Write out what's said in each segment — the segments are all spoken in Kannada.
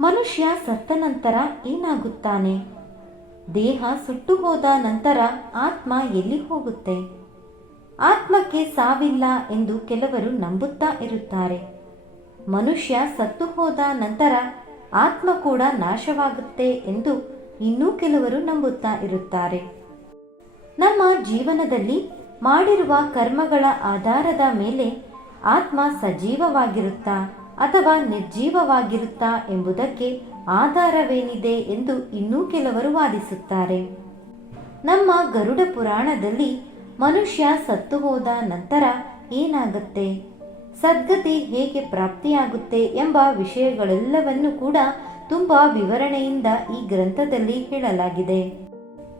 ಮನುಷ್ಯ ಸತ್ತ ನಂತರ ಏನಾಗುತ್ತಾನೆ? ದೇಹ ಸುಟ್ಟು ಹೋದ ನಂತರ ಆತ್ಮ ಎಲ್ಲಿ ಹೋಗುತ್ತೆ? ಆತ್ಮಕ್ಕೆ ಸಾವಿಲ್ಲ ಎಂದು ಕೆಲವರು ನಂಬುತ್ತಾ ಇರುತ್ತಾರೆ. ಮನುಷ್ಯ ಸತ್ತು ಹೋದ ನಂತರ ಆತ್ಮ ಕೂಡ ನಾಶವಾಗುತ್ತೆ ಎಂದು ಇನ್ನೂ ಕೆಲವರು ನಂಬುತ್ತಾ ಇರುತ್ತಾರೆ. ನಮ್ಮ ಜೀವನದಲ್ಲಿ ಮಾಡಿರುವ ಕರ್ಮಗಳ ಆಧಾರದ ಮೇಲೆ ಆತ್ಮ ಸಜೀವವಾಗಿರುತ್ತಾ ಅಥವಾ ನಿರ್ಜೀವವಾಗಿರುತ್ತಾ ಎಂಬುದಕ್ಕೆ ಆಧಾರವೇನಿದೆ ಎಂದು ಇನ್ನೂ ಕೆಲವರು ವಾದಿಸುತ್ತಾರೆ. ನಮ್ಮ ಗರುಡ ಪುರಾಣದಲ್ಲಿ ಮನುಷ್ಯ ಸತ್ತು ಹೋದ ನಂತರ ಏನಾಗುತ್ತೆ? ಸದ್ಗತಿ ಹೇಗೆ ಪ್ರಾಪ್ತಿಯಾಗುತ್ತೆ ಎಂಬ ವಿಷಯಗಳೆಲ್ಲವನ್ನು ಕೂಡ ತುಂಬಾ ವಿವರಣೆಯಿಂದ ಈ ಗ್ರಂಥದಲ್ಲಿ ಹೇಳಲಾಗಿದೆ.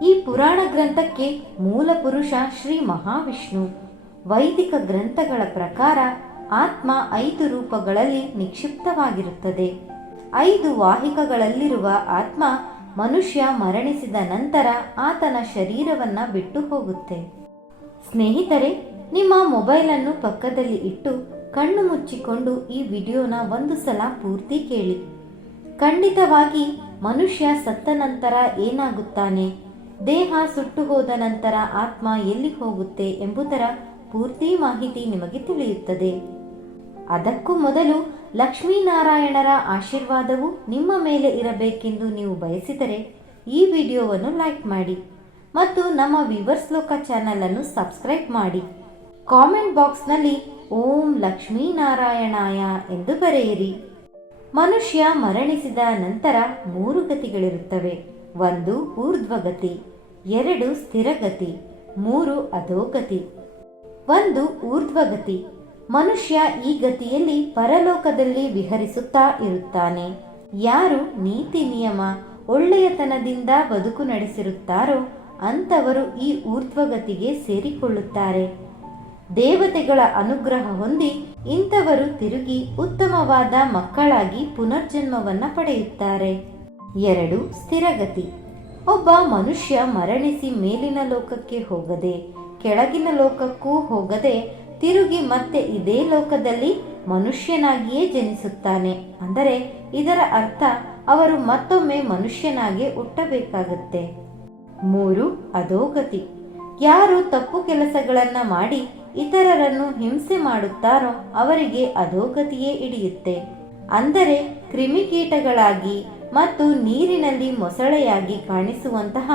ಈ ಪುರಾಣ ಗ್ರಂಥಕ್ಕೆ ಮೂಲ ಪುರುಷ ಶ್ರೀ ಮಹಾವಿಷ್ಣು. ವೈದಿಕ ಗ್ರಂಥಗಳ ಪ್ರಕಾರ ಆತ್ಮ ಐದು ರೂಪಗಳಲ್ಲಿ ನಿಕ್ಷಿಪ್ತವಾಗಿರುತ್ತದೆ. ಐದು ವಾಹಿಕಗಳಲ್ಲಿರುವ ಆತ್ಮ ಮನುಷ್ಯ ಮರಣಿಸಿದ ನಂತರ ಆತನ ಶರೀರವನ್ನ ಬಿಟ್ಟು ಹೋಗುತ್ತೆ. ಸ್ನೇಹಿತರೆ, ನಿಮ್ಮ ಮೊಬೈಲನ್ನು ಪಕ್ಕದಲ್ಲಿ ಇಟ್ಟು ಕಣ್ಣು ಮುಚ್ಚಿಕೊಂಡು ಈ ವಿಡಿಯೋನ ಒಂದು ಸಲ ಪೂರ್ತಿ ಕೇಳಿ. ಖಂಡಿತವಾಗಿ ಮನುಷ್ಯ ಸತ್ತ ನಂತರ ಏನಾಗುತ್ತಾನೆ? ದೇಹ ಸುಟ್ಟು ಹೋದ ನಂತರ ಆತ್ಮ ಎಲ್ಲಿ ಹೋಗುತ್ತೆ ಎಂಬುದರ ಪೂರ್ತಿ ಮಾಹಿತಿ ನಿಮಗೆ ತಿಳಿಯುತ್ತದೆ. ಅದಕ್ಕೂ ಮೊದಲು ಲಕ್ಷ್ಮೀನಾರಾಯಣರ ಆಶೀರ್ವಾದವು ನಿಮ್ಮ ಮೇಲೆ ಇರಬೇಕೆಂದು ನೀವು ಬಯಸಿದರೆ ಈ ವಿಡಿಯೋವನ್ನು ಲೈಕ್ ಮಾಡಿ ಮತ್ತು ನಮ್ಮ ವಿವರ್ಸ್ ಲೋಕ ಚಾನಲ್ ಅನ್ನು ಸಬ್ಸ್ಕ್ರೈಬ್ ಮಾಡಿ. ಕಾಮೆಂಟ್ ಬಾಕ್ಸ್ನಲ್ಲಿ ಓಂ ಲಕ್ಷ್ಮೀನಾರಾಯಣಾಯ ಎಂದು ಬರೆಯಿರಿ. ಮನುಷ್ಯ ಮರಣಿಸಿದ ನಂತರ ಮೂರು ಗತಿಗಳಿರುತ್ತವೆ. ಒಂದು ಊರ್ಧ್ವಗತಿ, ಎರಡು ಸ್ಥಿರಗತಿ, ಮೂರು ಅಧೋಗತಿ. ಒಂದು ಊರ್ಧ್ವಗತಿ ಮನುಷ್ಯ ಈ ಗತಿಯಲ್ಲಿ ಪರಲೋಕದಲ್ಲಿ ವಿಹರಿಸುತ್ತಾ ಇರುತ್ತಾನೆ. ಯಾರು ನೀತಿ ನಿಯಮ, ಒಳ್ಳೆಯತನದಿಂದ ಬದುಕು ನಡೆಸಿರುತ್ತಾರೋ ಅಂಥವರು ಈ ಊರ್ಧ್ವಗತಿಗೆ ಸೇರಿಕೊಳ್ಳುತ್ತಾರೆ. ದೇವತೆಗಳ ಅನುಗ್ರಹ ಹೊಂದಿ ಇಂಥವರು ತಿರುಗಿ ಉತ್ತಮವಾದ ಮಕ್ಕಳಾಗಿ ಪುನರ್ಜನ್ಮವನ್ನ ಪಡೆಯುತ್ತಾರೆ. ಎರಡು, ಸ್ಥಿರಗತಿ. ಒಬ್ಬ ಮನುಷ್ಯ ಮರಣಿಸಿ ಮೇಲಿನ ಲೋಕಕ್ಕೆ ಹೋಗದೆ, ಕೆಳಗಿನ ಲೋಕಕ್ಕೂ ಹೋಗದೆ ತಿರುಗಿ ಮತ್ತೆ ಇದೇ ಲೋಕದಲ್ಲಿ ಮನುಷ್ಯನಾಗಿಯೇ ಜನಿಸುತ್ತಾನೆ. ಅಂದರೆ ಇದರ ಅರ್ಥ ಅವರು ಮತ್ತೊಮ್ಮೆ ಮನುಷ್ಯನಾಗಿ ಹುಟ್ಟಬೇಕಾಗತ್ತೆ. ಮೂರು, ಅಧೋಗತಿ. ಯಾರು ತಪ್ಪು ಕೆಲಸಗಳನ್ನು ಮಾಡಿ ಇತರರನ್ನು ಹಿಂಸೆ ಮಾಡುತ್ತಾರೋ ಅವರಿಗೆ ಅಧೋಗತಿಯೇ ಹಿಡಿಯುತ್ತೆ. ಅಂದರೆ ಕ್ರಿಮಿಕೀಟಗಳಾಗಿ ಮತ್ತು ನೀರಿನಲ್ಲಿ ಮೊಸಳೆಯಾಗಿ ಕಾಣಿಸುವಂತಹ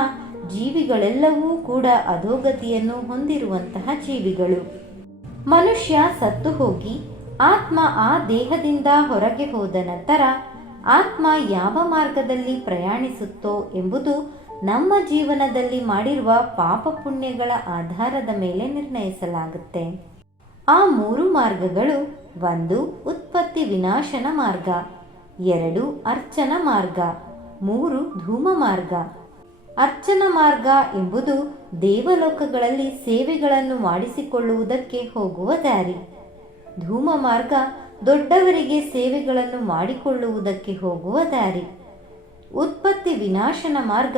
ಜೀವಿಗಳೆಲ್ಲವೂ ಕೂಡ ಅಧೋಗತಿಯನ್ನು ಹೊಂದಿರುವಂತಹ ಜೀವಿಗಳು. ಮನುಷ್ಯ ಸತ್ತು ಹೋಗಿ ಆತ್ಮ ಆ ದೇಹದಿಂದ ಹೊರಗೆ ಹೋದ ನಂತರ ಆತ್ಮ ಯಾವ ಮಾರ್ಗದಲ್ಲಿ ಪ್ರಯಾಣಿಸುತ್ತೋ ಎಂಬುದು ನಮ್ಮ ಜೀವನದಲ್ಲಿ ಮಾಡಿರುವ ಪಾಪ ಪುಣ್ಯಗಳ ಆಧಾರದ ಮೇಲೆ ನಿರ್ಣಯಿಸಲಾಗುತ್ತೆ. ಆ ಮೂರು ಮಾರ್ಗಗಳು ಒಂದು, ಉತ್ಪತ್ತಿ ವಿನಾಶನ ಮಾರ್ಗ, ಎರಡು, ಅರ್ಚನ ಮಾರ್ಗ, ಮೂರು, ಧೂಮ ಮಾರ್ಗ. ಅರ್ಚನ ಮಾರ್ಗ ಎಂಬುದು ದೇವಲೋಕಗಳಲ್ಲಿ ಸೇವೆಗಳನ್ನು ಮಾಡಿಸಿಕೊಳ್ಳುವುದಕ್ಕೆ ಹೋಗುವ ದಾರಿ. ಧೂಮ ಮಾರ್ಗ ದೊಡ್ಡವರಿಗೆ ಸೇವೆಗಳನ್ನು ಮಾಡಿಕೊಳ್ಳುವುದಕ್ಕೆ ಹೋಗುವ ದಾರಿ. ಉತ್ಪತ್ತಿ ವಿನಾಶನ ಮಾರ್ಗ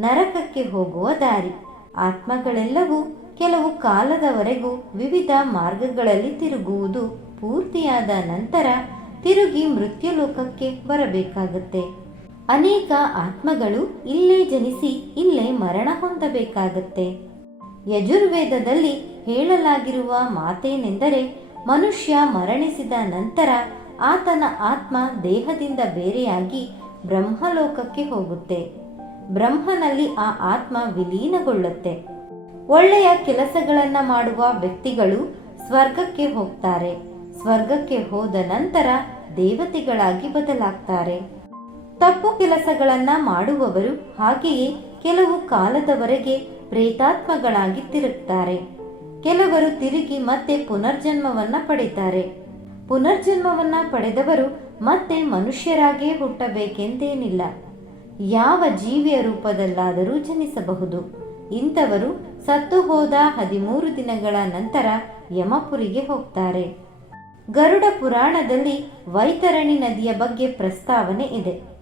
ನರಕಕ್ಕೆ ಹೋಗುವ ದಾರಿ. ಆತ್ಮಗಳೆಲ್ಲವೂ ಕೆಲವು ಕಾಲದವರೆಗೂ ವಿವಿಧ ಮಾರ್ಗಗಳಲ್ಲಿ ತಿರುಗುವುದು ಪೂರ್ತಿಯಾದ ನಂತರ ತಿರುಗಿ ಮೃತ್ಯುಲೋಕಕ್ಕೆ ಬರಬೇಕಾಗುತ್ತೆ. ಅನೇಕ ಆತ್ಮಗಳು ಇಲ್ಲೇ ಜನಿಸಿ ಇಲ್ಲೇ ಮರಣ ಹೊಂದಬೇಕಾಗತ್ತೆ. ಯಜುರ್ವೇದದಲ್ಲಿ ಹೇಳಲಾಗಿರುವ ಮಾತೇನೆಂದರೆ, ಮನುಷ್ಯ ಮರಣಿಸಿದ ನಂತರ ಆತನ ಆತ್ಮ ದೇಹದಿಂದ ಬೇರೆಯಾಗಿ ಬ್ರಹ್ಮಲೋಕಕ್ಕೆ ಹೋಗುತ್ತೆ. ಬ್ರಹ್ಮನಲ್ಲಿ ಆ ಆತ್ಮ ವಿಲೀನಗೊಳ್ಳುತ್ತೆ. ಒಳ್ಳೆಯ ಕೆಲಸಗಳನ್ನ ಮಾಡುವ ವ್ಯಕ್ತಿಗಳು ಸ್ವರ್ಗಕ್ಕೆ ಹೋಗ್ತಾರೆ. ಸ್ವರ್ಗಕ್ಕೆ ಹೋದ ನಂತರ ದೇವತೆಗಳಾಗಿ ಬದಲಾಗ್ತಾರೆ. ತಪ್ಪು ಕೆಲಸಗಳನ್ನ ಮಾಡುವವರು ಹಾಗೆಯೇ ಕೆಲವು ಕಾಲದವರೆಗೆ ಪ್ರೇತಾತ್ಮಗಳಾಗಿ ತಿರುಗ್ತಾರೆ ಕೆಲವರು ತಿರುಗಿ ಮತ್ತೆ ಪುನರ್ಜನ್ಮವನ್ನ ಪಡಿತಾರೆ ಪುನರ್ಜನ್ಮವನ್ನ ಪಡೆದವರು ಮತ್ತೆ ಮನುಷ್ಯರಾಗೇ ಹುಟ್ಟಬೇಕೆಂದೇನಿಲ್ಲ. ಯಾವ ಜೀವಿಯ ರೂಪದಲ್ಲಾದರೂ ಜನಿಸಬಹುದು. ಇಂಥವರು ಸತ್ತು ಹೋದ ಹದಿಮೂರು ದಿನಗಳ ನಂತರ ಯಮಪುರಿಗೆ ಹೋಗ್ತಾರೆ. ಗರುಡ ಪುರಾಣದಲ್ಲಿ ವೈತರಣಿ ನದಿಯ ಬಗ್ಗೆ ಪ್ರಸ್ತಾವನೆ ಇದೆ.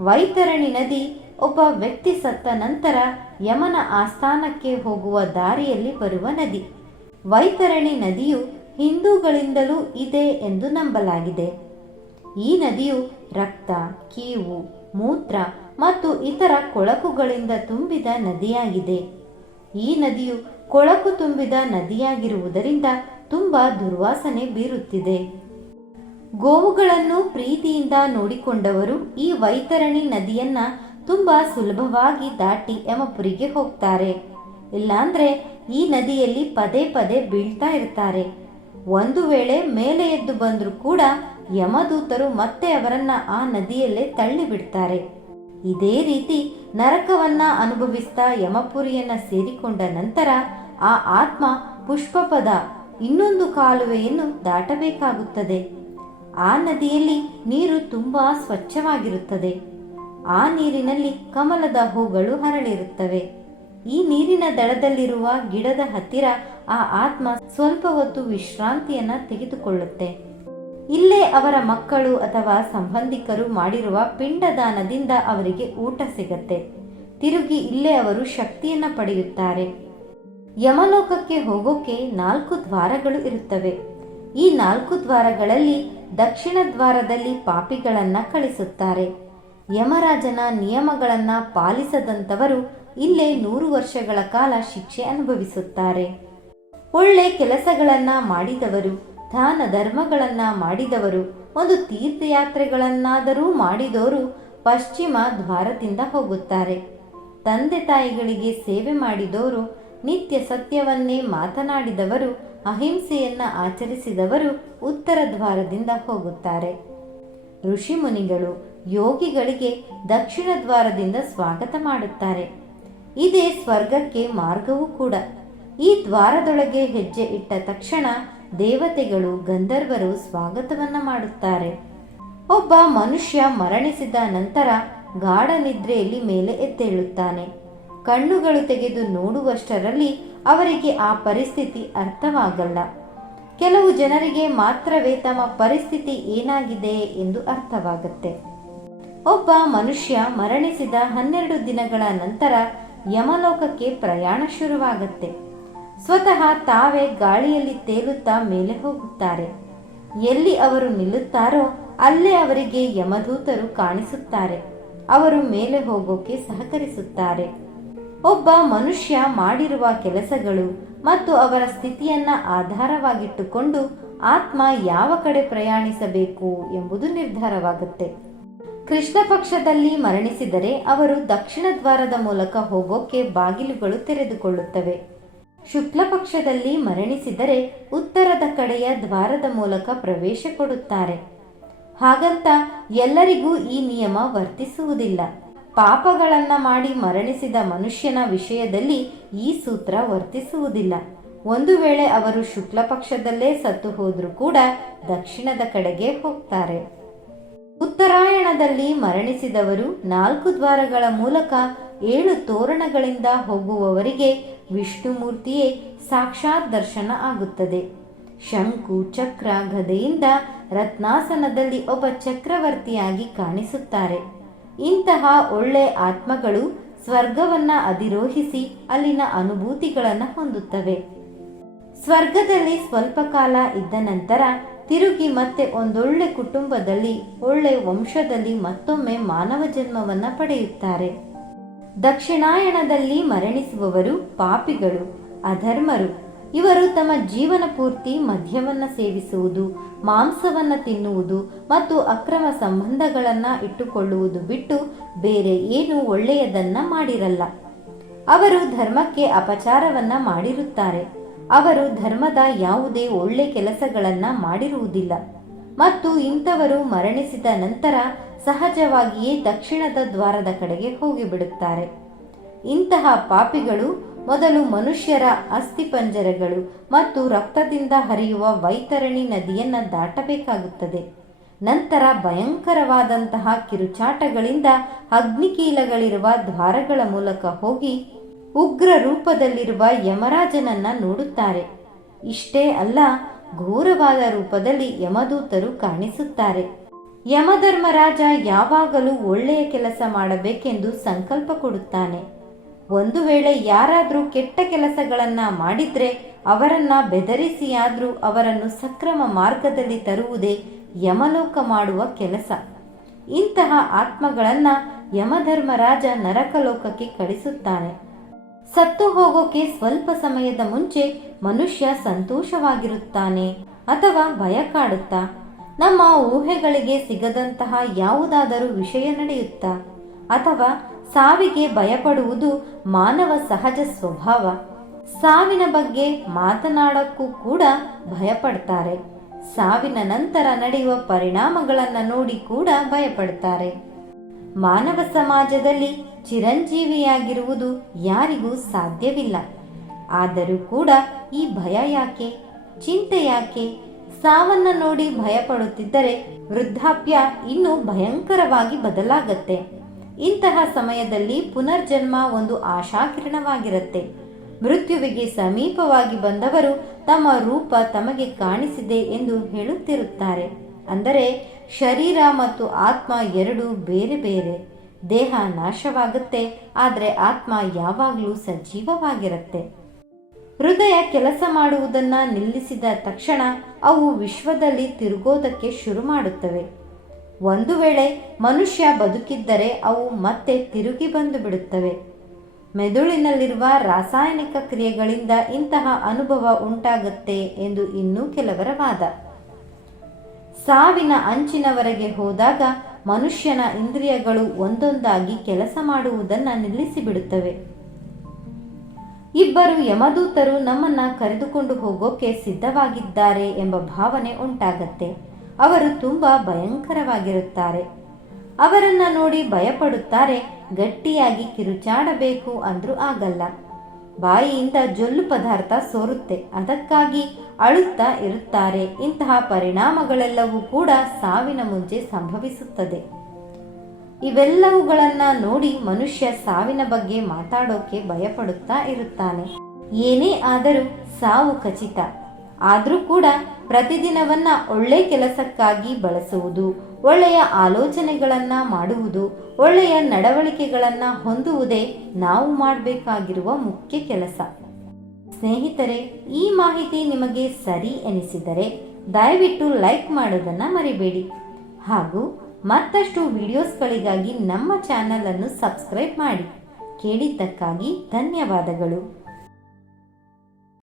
ವೈತರಣಿ ನದಿ ಒಬ್ಬ ವ್ಯಕ್ತಿ ಸತ್ತ ನಂತರ ಯಮನ ಆಸ್ಥಾನಕ್ಕೆ ಹೋಗುವ ದಾರಿಯಲ್ಲಿ ಬರುವ ನದಿ. ವೈತರಣಿ ನದಿಯು ಹಿಂದೂಗಳಿಂದಲೂ ಇದೆ ಎಂದು ನಂಬಲಾಗಿದೆ. ಈ ನದಿಯು ರಕ್ತ, ಕೀವು, ಮೂತ್ರ ಮತ್ತು ಇತರ ಕೊಳಕುಗಳಿಂದ ತುಂಬಿದ ನದಿಯಾಗಿದೆ. ಈ ನದಿಯು ಕೊಳಕು ತುಂಬಿದ ನದಿಯಾಗಿರುವುದರಿಂದ ತುಂಬ ದುರ್ವಾಸನೆ ಬೀರುತ್ತಿದೆ. ಗೋವುಗಳನ್ನು ಪ್ರೀತಿಯಿಂದ ನೋಡಿಕೊಂಡವರು ಈ ವೈತರಣಿ ನದಿಯನ್ನ ತುಂಬಾ ಸುಲಭವಾಗಿ ದಾಟಿ ಯಮಪುರಿಗೆ ಹೋಗ್ತಾರೆ. ಇಲ್ಲಾಂದ್ರೆ ಈ ನದಿಯಲ್ಲಿ ಪದೇ ಪದೇ ಬೀಳ್ತಾ ಇರ್ತಾರೆ. ಒಂದು ವೇಳೆ ಮೇಲೆ ಎದ್ದು ಬಂದರೂ ಕೂಡ ಯಮದೂತರು ಮತ್ತೆ ಅವರನ್ನ ಆ ನದಿಯಲ್ಲೇ ತಳ್ಳಿ ಬಿಡ್ತಾರೆ ಇದೇ ರೀತಿ ನರಕವನ್ನ ಅನುಭವಿಸ್ತಾ ಯಮಪುರಿಯನ್ನ ಸೇರಿಕೊಂಡ ನಂತರ ಆ ಆತ್ಮ ಪುಷ್ಪಪದ ಇನ್ನೊಂದು ಕಾಲುವೆಯನ್ನು ದಾಟಬೇಕಾಗುತ್ತದೆ. ಆ ನದಿಯಲ್ಲಿ ನೀರು ತುಂಬಾ ಸ್ವಚ್ಛವಾಗಿರುತ್ತದೆ. ಆ ನೀರಿನಲ್ಲಿ ಕಮಲದ ಹೂಗಳು ಹರಳಿರುತ್ತವೆ. ಈ ನೀರಿನ ದಡದಲ್ಲಿರುವ ಗಿಡದ ಹತ್ತಿರ ಆ ಆತ್ಮ ಸ್ವಲ್ಪ ಹೊತ್ತು ವಿಶ್ರಾಂತಿಯನ್ನ ತೆಗೆದುಕೊಳ್ಳುತ್ತೆ. ಇಲ್ಲೇ ಅವರ ಮಕ್ಕಳು ಅಥವಾ ಸಂಬಂಧಿಕರು ಮಾಡಿರುವ ಪಿಂಡದಾನದಿಂದ ಅವರಿಗೆ ಊಟ ಸಿಗತ್ತೆ. ತಿರುಗಿ ಇಲ್ಲೇ ಅವರು ಶಕ್ತಿಯನ್ನ ಪಡೆಯುತ್ತಾರೆ. ಯಮಲೋಕಕ್ಕೆ ಹೋಗೋಕೆ ನಾಲ್ಕು ದ್ವಾರಗಳು ಇರುತ್ತವೆ. ಈ ನಾಲ್ಕು ದ್ವಾರಗಳಲ್ಲಿ ದಕ್ಷಿಣ ದ್ವಾರದಲ್ಲಿ ಪಾಪಿಗಳನ್ನು ಕಳಿಸುತ್ತಾರೆ. ಯಮರಾಜನ ನಿಯಮಗಳನ್ನು ಪಾಲಿಸದಂತವರು ಇಲ್ಲೇ ನೂರು ವರ್ಷಗಳ ಕಾಲ ಶಿಕ್ಷೆ ಅನುಭವಿಸುತ್ತಾರೆ. ಒಳ್ಳೆ ಕೆಲಸಗಳನ್ನು ಮಾಡಿದವರು, ದಾನ ಧರ್ಮಗಳನ್ನು ಮಾಡಿದವರು, ಒಂದು ತೀರ್ಥಯಾತ್ರೆಗಳನ್ನಾದರೂ ಮಾಡಿದವರು ಪಶ್ಚಿಮ ದ್ವಾರದಿಂದ ಹೋಗುತ್ತಾರೆ. ತಂದೆ ತಾಯಿಗಳಿಗೆ ಸೇವೆ ಮಾಡಿದವರು ನಿತ್ಯ ಸತ್ಯವನ್ನೇ ಮಾತನಾಡಿದವರು ಅಹಿಂಸೆಯನ್ನ ಆಚರಿಸಿದವರು ಉತ್ತರ ದ್ವಾರದಿಂದ ಹೋಗುತ್ತಾರೆ. ಋಷಿಮುನಿಗಳು ಯೋಗಿಗಳಿಗೆ ದಕ್ಷಿಣ ದ್ವಾರದಿಂದ ಸ್ವಾಗತ ಮಾಡುತ್ತಾರೆ. ಇದೇ ಸ್ವರ್ಗಕ್ಕೆ ಮಾರ್ಗವೂ ಕೂಡ. ಈ ದ್ವಾರದೊಳಗೆ ಹೆಜ್ಜೆ ಇಟ್ಟ ತಕ್ಷಣ ದೇವತೆಗಳು, ಗಂಧರ್ವರು ಸ್ವಾಗತವನ್ನ ಮಾಡುತ್ತಾರೆ. ಒಬ್ಬ ಮನುಷ್ಯ ಮರಣಿಸಿದ ನಂತರ ಗಾಢ ನಿದ್ರೆಯಲ್ಲಿ ಮೇಲೆ ಎದ್ದೇಳುತ್ತಾನೆ. ಕಣ್ಣುಗಳು ತೆಗೆದು ನೋಡುವಷ್ಟರಲ್ಲಿ ಅವರಿಗೆ ಆ ಪರಿಸ್ಥಿತಿ ಅರ್ಥವಾಗಲ್ಲ. ಕೆಲವು ಜನರಿಗೆ ಮಾತ್ರವೇ ತಮ್ಮ ಪರಿಸ್ಥಿತಿ ಏನಾಗಿದೆ ಎಂದು ಅರ್ಥವಾಗುತ್ತೆ. ಒಬ್ಬ ಮನುಷ್ಯ ಮರಣಿಸಿದ ಹನ್ನೆರಡು ದಿನಗಳ ನಂತರ ಯಮಲೋಕಕ್ಕೆ ಪ್ರಯಾಣ ಶುರುವಾಗುತ್ತೆ. ಸ್ವತಃ ತಾವೇ ಗಾಳಿಯಲ್ಲಿ ತೇಲುತ್ತಾ ಮೇಲೆ ಹೋಗುತ್ತಾರೆ. ಎಲ್ಲಿ ಅವರು ನಿಲ್ಲುತ್ತಾರೋ ಅಲ್ಲೇ ಅವರಿಗೆ ಯಮದೂತರು ಕಾಣಿಸುತ್ತಾರೆ. ಅವರು ಮೇಲೆ ಹೋಗೋಕೆ ಸಹಕರಿಸುತ್ತಾರೆ. ಒಬ್ಬ ಮನುಷ್ಯ ಮಾಡಿರುವ ಕೆಲಸಗಳು ಮತ್ತು ಅವರ ಸ್ಥಿತಿಯನ್ನ ಆಧಾರವಾಗಿಟ್ಟುಕೊಂಡು ಆತ್ಮ ಯಾವ ಕಡೆ ಪ್ರಯಾಣಿಸಬೇಕು ಎಂಬುದು ನಿರ್ಧಾರವಾಗುತ್ತೆ. ಕೃಷ್ಣ ಪಕ್ಷದಲ್ಲಿ ಮರಣಿಸಿದರೆ ಅವರು ದಕ್ಷಿಣ ದ್ವಾರದ ಮೂಲಕ ಹೋಗೋಕೆ ಬಾಗಿಲುಗಳು ತೆರೆದುಕೊಳ್ಳುತ್ತವೆ. ಶುಕ್ಲ ಪಕ್ಷದಲ್ಲಿ ಮರಣಿಸಿದರೆ ಉತ್ತರದ ಕಡೆಯ ದ್ವಾರದ ಮೂಲಕ ಪ್ರವೇಶ ಕೊಡುತ್ತಾರೆ. ಹಾಗಂತ ಎಲ್ಲರಿಗೂ ಈ ನಿಯಮ ವರ್ತಿಸುವುದಿಲ್ಲ. ಪಾಪಗಳನ್ನ ಮಾಡಿ ಮರಣಿಸಿದ ಮನುಷ್ಯನ ವಿಷಯದಲ್ಲಿ ಈ ಸೂತ್ರ ವರ್ತಿಸುವುದಿಲ್ಲ. ಒಂದು ವೇಳೆ ಅವರು ಶುಕ್ಲ ಪಕ್ಷದಲ್ಲೇ ಸತ್ತು ಹೋದರೂ ಕೂಡ ದಕ್ಷಿಣದ ಕಡೆಗೆ ಹೋಗ್ತಾರೆ. ಉತ್ತರಾಯಣದಲ್ಲಿ ಮರಣಿಸಿದವರು ನಾಲ್ಕು ದ್ವಾರಗಳ ಮೂಲಕ ಏಳು ತೋರಣಗಳಿಂದ ಹೋಗುವವರಿಗೆ ವಿಷ್ಣುಮೂರ್ತಿಯೇ ಸಾಕ್ಷಾತ್ ದರ್ಶನ ಆಗುತ್ತದೆ. ಶಂಕು ಚಕ್ರ ಗದೆಯಿಂದ ರತ್ನಾಸನದಲ್ಲಿ ಒಬ್ಬ ಚಕ್ರವರ್ತಿಯಾಗಿ ಕಾಣಿಸುತ್ತಾರೆ. ಇಂತಹ ಒಳ್ಳೆ ಆತ್ಮಗಳು ಸ್ವರ್ಗವನ್ನ ಅಧಿರೋಹಿಸಿ ಅಲ್ಲಿನ ಅನುಭೂತಿಗಳನ್ನು ಹೊಂದುತ್ತವೆ. ಸ್ವರ್ಗದಲ್ಲಿ ಸ್ವಲ್ಪ ಕಾಲ ಇದ್ದ ನಂತರ ತಿರುಗಿ ಮತ್ತೆ ಒಂದೊಳ್ಳೆ ಕುಟುಂಬದಲ್ಲಿ, ಒಳ್ಳೆ ವಂಶದಲ್ಲಿ ಮತ್ತೊಮ್ಮೆ ಮಾನವ ಜನ್ಮವನ್ನ ಪಡೆಯುತ್ತಾರೆ. ದಕ್ಷಿಣಾಯಣದಲ್ಲಿ ಮರಣಿಸುವವರು ಪಾಪಿಗಳು, ಅಧರ್ಮರು. ಇವರು ತಮ್ಮ ಜೀವನ ಪೂರ್ತಿ ಮದ್ಯವನ್ನ ಸೇವಿಸುವುದು, ಮಾಂಸವನ್ನ ತಿನ್ನುವುದು ಮತ್ತು ಅಕ್ರಮ ಸಂಬಂಧಗಳನ್ನ ಇಟ್ಟುಕೊಳ್ಳುವುದು ಬಿಟ್ಟು ಬೇರೆ ಏನು ಒಳ್ಳೆಯದನ್ನ ಮಾಡಿರಲ್ಲ. ಅವರು ಧರ್ಮಕ್ಕೆ ಅಪಚಾರವನ್ನ ಮಾಡಿರುತ್ತಾರೆ. ಅವರು ಧರ್ಮದ ಯಾವುದೇ ಒಳ್ಳೆ ಕೆಲಸಗಳನ್ನ ಮಾಡಿರುವುದಿಲ್ಲ. ಮತ್ತು ಇಂಥವರು ಮರಣಿಸಿದ ನಂತರ ಸಹಜವಾಗಿಯೇ ದಕ್ಷಿಣದ ದ್ವಾರದ ಕಡೆಗೆ ಹೋಗಿಬಿಡುತ್ತಾರೆ. ಇಂತಹ ಪಾಪಿಗಳು ಮೊದಲು ಮನುಷ್ಯರ ಅಸ್ಥಿಪಂಜರಗಳು ಮತ್ತು ರಕ್ತದಿಂದ ಹರಿಯುವ ವೈತರಣಿ ನದಿಯನ್ನು ದಾಟಬೇಕಾಗುತ್ತದೆ. ನಂತರ ಭಯಂಕರವಾದಂತಹ ಕಿರುಚಾಟಗಳಿಂದ ಅಗ್ನಿಕೀಲಗಳಿರುವ ದ್ವಾರಗಳ ಮೂಲಕ ಹೋಗಿ ಉಗ್ರ ರೂಪದಲ್ಲಿರುವ ಯಮರಾಜನನ್ನ ನೋಡುತ್ತಾರೆ. ಇಷ್ಟೇ ಅಲ್ಲ, ಘೋರವಾದ ರೂಪದಲ್ಲಿ ಯಮದೂತರು ಕಾಣಿಸುತ್ತಾರೆ. ಯಮಧರ್ಮರಾಜ ಯಾವಾಗಲೂ ಒಳ್ಳೆಯ ಕೆಲಸ ಮಾಡಬೇಕೆಂದು ಸಂಕಲ್ಪ ಕೊಡುತ್ತಾನೆ. ಒಂದು ವೇಳೆ ಯಾರಾದರೂ ಕೆಟ್ಟ ಕೆಲಸಗಳನ್ನು ಮಾಡಿದರೆ ಅವರನ್ನ ಬೆದರಿಸಿಯಾದರೂ ಅವರನ್ನು ಸಕ್ರಮ ಮಾರ್ಗದಲ್ಲಿ ತರುವುದೇ ಯಮಲೋಕ ಮಾಡುವ ಕೆಲಸ. ಇಂತಹ ಆತ್ಮಗಳನ್ನು ಯಮಧರ್ಮರಾಜ ನರಕಲೋಕಕ್ಕೆ ಕಳಿಸುತ್ತಾನೆ. ಸತ್ತು ಹೋಗೋಕೆ ಸ್ವಲ್ಪ ಸಮಯದ ಮುಂಚೆ ಮನುಷ್ಯ ಸಂತೋಷವಾಗಿರುತ್ತಾನೆ ಅಥವಾ ಭಯ ಕಾಡುತ್ತಾ ನಮ್ಮ ಊಹೆಗಳಿಗೆ ಸಿಗದಂತಹ ಯಾವುದಾದರೂ ವಿಷಯ ನಡೆಯುತ್ತಾ? ಅಥವಾ ಸಾವಿಗೆ ಭಯಪಡುವುದು ಮಾನವ ಸಹಜ ಸ್ವಭಾವ. ಸಾವಿನ ಬಗ್ಗೆ ಮಾತನಾಡಕ್ಕೂ ಕೂಡ ಭಯಪಡ್ತಾರೆ. ಸಾವಿನ ನಂತರ ನಡೆಯುವ ಪರಿಣಾಮಗಳನ್ನು ನೋಡಿ ಕೂಡ ಭಯಪಡ್ತಾರೆ. ಮಾನವ ಸಮಾಜದಲ್ಲಿ ಚಿರಂಜೀವಿಯಾಗಿರುವುದು ಯಾರಿಗೂ ಸಾಧ್ಯವಿಲ್ಲ. ಆದರೂ ಕೂಡ ಈ ಭಯ ಯಾಕೆ? ಚಿಂತೆ ಯಾಕೆ? ಸಾವನ್ನ ನೋಡಿ ಭಯಪಡುತ್ತಿದ್ದರೆ ವೃದ್ಧಾಪ್ಯ ಇನ್ನೂ ಭಯಂಕರವಾಗಿ ಬದಲಾಗತ್ತೆ. ಇಂತಹ ಸಮಯದಲ್ಲಿ ಪುನರ್ಜನ್ಮ ಒಂದು ಆಶಾಕಿರಣವಾಗಿರುತ್ತೆ. ಮೃತ್ಯುವಿಗೆ ಸಮೀಪವಾಗಿ ಬಂದವರು ತಮ್ಮ ರೂಪ ತಮಗೆ ಕಾಣಿಸಿದೆ ಎಂದು ಹೇಳುತ್ತಿರುತ್ತಾರೆ. ಅಂದರೆ ಶರೀರ ಮತ್ತು ಆತ್ಮ ಎರಡು ಬೇರೆ ಬೇರೆ. ದೇಹ ನಾಶವಾಗುತ್ತೆ, ಆದರೆ ಆತ್ಮ ಯಾವಾಗಲೂ ಸಜೀವವಾಗಿರುತ್ತೆ. ಹೃದಯ ಕೆಲಸ ಮಾಡುವುದನ್ನು ನಿಲ್ಲಿಸಿದ ತಕ್ಷಣ ಅವು ವಿಶ್ವದಲ್ಲಿ ತಿರುಗೋದಕ್ಕೆ ಶುರು ಮಾಡುತ್ತವೆ. ಒಂದು ವೇಳೆ ಮನುಷ್ಯ ಬದುಕಿದ್ದರೆ ಅವು ಮತ್ತೆ ತಿರುಗಿ ಬಂದು ಬಿಡುತ್ತವೆ. ಮೆದುಳಿನಲ್ಲಿರುವ ರಾಸಾಯನಿಕ ಕ್ರಿಯೆಗಳಿಂದ ಇಂತಹ ಅನುಭವ ಉಂಟಾಗುತ್ತೆ ಎಂದು ಇನ್ನೂ ಕೆಲವರ ವಾದ ಸಾವಿನ ಅಂಚಿನವರೆಗೆ ಹೋದಾಗ ಮನುಷ್ಯನ ಇಂದ್ರಿಯಗಳು ಒಂದೊಂದಾಗಿ ಕೆಲಸ ಮಾಡುವುದನ್ನು ನಿಲ್ಲಿಸಿಬಿಡುತ್ತವೆ. ಇಬ್ಬರು ಯಮದೂತರು ನಮ್ಮನ್ನ ಕರೆದುಕೊಂಡು ಹೋಗೋಕೆ ಸಿದ್ಧವಾಗಿದ್ದಾರೆ ಎಂಬ ಭಾವನೆ ಉಂಟಾಗತ್ತೆ. ಅವರು ತುಂಬಾ ಭಯಂಕರವಾಗಿರುತ್ತಾರೆ. ಅವರನ್ನ ನೋಡಿ ಭಯಪಡುತ್ತಾರೆ, ಗಟ್ಟಿಯಾಗಿ ಕಿರುಚಾಡಬೇಕು ಅಂದ್ರೂ ಆಗಲ್ಲ. ಬಾಯಿಯಿಂದ ಜೊಲ್ಲು ಪದಾರ್ಥ ಸೋರುತ್ತೆ, ಅದಕ್ಕಾಗಿ ಅಳುತ್ತಾ ಇರುತ್ತಾರೆ. ಇಂತಹ ಪರಿಣಾಮಗಳೆಲ್ಲವೂ ಕೂಡ ಸಾವಿನ ಮುಂಚೆ ಸಂಭವಿಸುತ್ತದೆ. ಇವೆಲ್ಲವುಗಳನ್ನ ನೋಡಿ ಮನುಷ್ಯ ಸಾವಿನ ಬಗ್ಗೆ ಮಾತಾಡೋಕೆ ಭಯಪಡುತ್ತಾ ಇರುತ್ತಾನೆ. ಏನೇ ಆದರೂ ಸಾವು ಖಚಿತ. ಆದರೂ ಕೂಡ ಪ್ರತಿದಿನವನ್ನ ಒಳ್ಳೆ ಕೆಲಸಕ್ಕಾಗಿ ಬಳಸುವುದು, ಒಳ್ಳೆಯ ಆಲೋಚನೆಗಳನ್ನ ಮಾಡುವುದು, ಒಳ್ಳೆಯ ನಡವಳಿಕೆಗಳನ್ನ ಹೊಂದುವುದೇ ನಾವು ಮಾಡಬೇಕಾಗಿರುವ ಮುಖ್ಯ ಕೆಲಸ. ಸ್ನೇಹಿತರೆ, ಈ ಮಾಹಿತಿ ನಿಮಗೆ ಸರಿ ಎನಿಸಿದರೆ ದಯವಿಟ್ಟು ಲೈಕ್ ಮಾಡೋದನ್ನ ಮರಿಬೇಡಿ. ಹಾಗೂ ಮತ್ತಷ್ಟು ವಿಡಿಯೋಸ್ಗಳಿಗಾಗಿ ನಮ್ಮ ಚಾನಲ್ ಅನ್ನು ಸಬ್ಸ್ಕ್ರೈಬ್ ಮಾಡಿ. ಕೇಳಿದ್ದಕ್ಕಾಗಿ ಧನ್ಯವಾದಗಳು.